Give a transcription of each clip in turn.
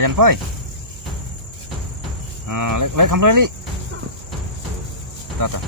Bayan poi. Lek kamu lagi. Tata.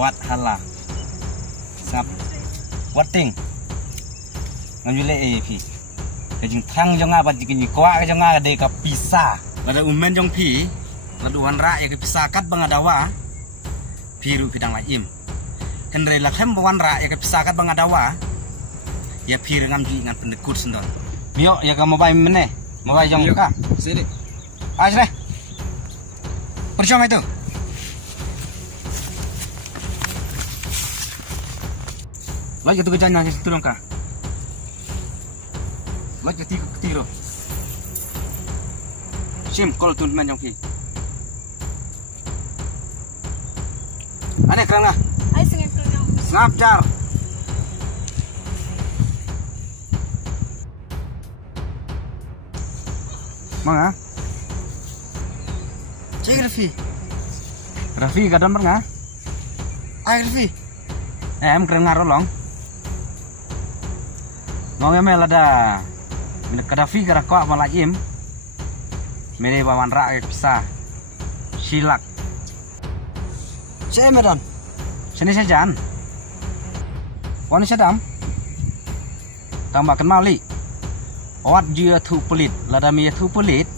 Buat halah sap wating ngambil pi kajing thang jong apa jikin kwa jong ada ka pisa lada umen jong pi lada wanra ya ka pisa kat bangadawa piru pidang laim kendrai lakhem wanra ya ka pisa kat bangadawa ya pir ngamji ngan pendekut sendon mio ya ka mobai meneh mobai jong ka sini asre percuma itu lagi tu kerjanya situ dong kak. Lagi ketiru. Sim kalau tuh main yang pi. Aneh kerana. Ay sengit kerana. Ngap jar. Mana? Cek Rafi kadang pernah? Ay Rafi. Em keren ngaruh long. Ngong emel ada kadafi gara kok malaim mene bawan ra bisa silak saya medan sini sajan wani sedam tambahkan mali ot jia thu pelit lada mi thu pelit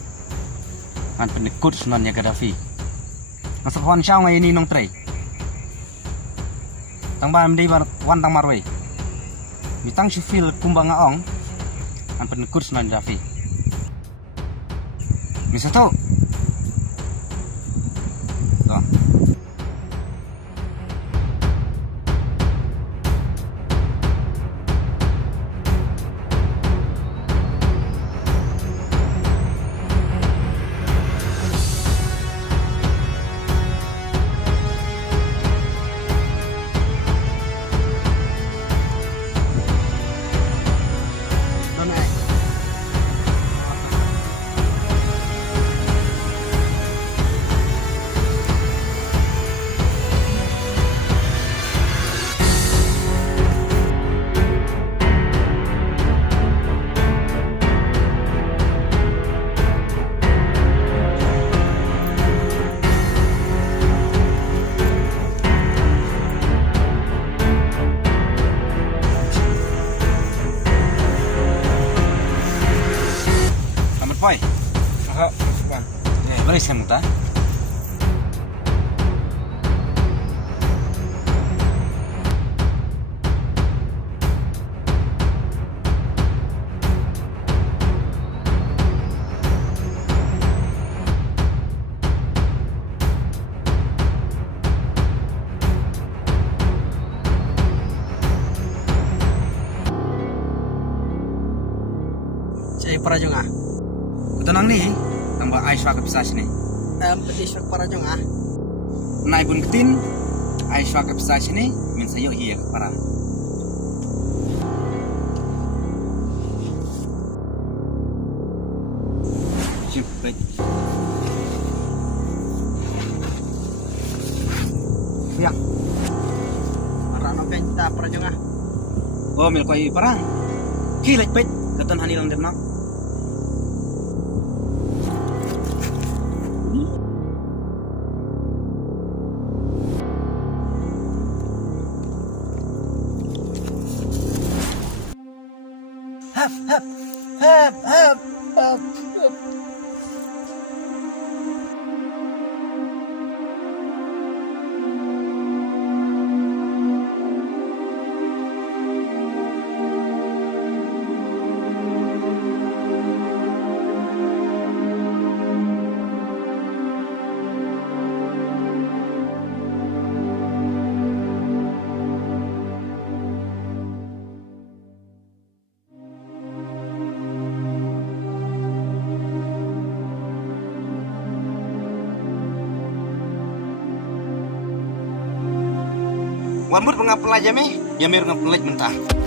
an penekut sunannya kadafi masuk hon syau ngai ini nong trei tambah mdi wan tang marwei mitang sifil kumbang aong an penekut sunan Davi bisa tahu tuh Poi. Beres kan muta? Saya Parajong Tenang nih, tambah Aisyah ke pisah sini. Pedis Parajong Naik pun ketin, Aisyah ke pisah sini, min sayo hiya ke para. Sip, baik. Ya. Marano penta Parajong Oh, mil koi parang. Kilat baik, ketan hanilang denang. Hap. Wambut mengapelaj jami, ya mer ngapelaj mentah.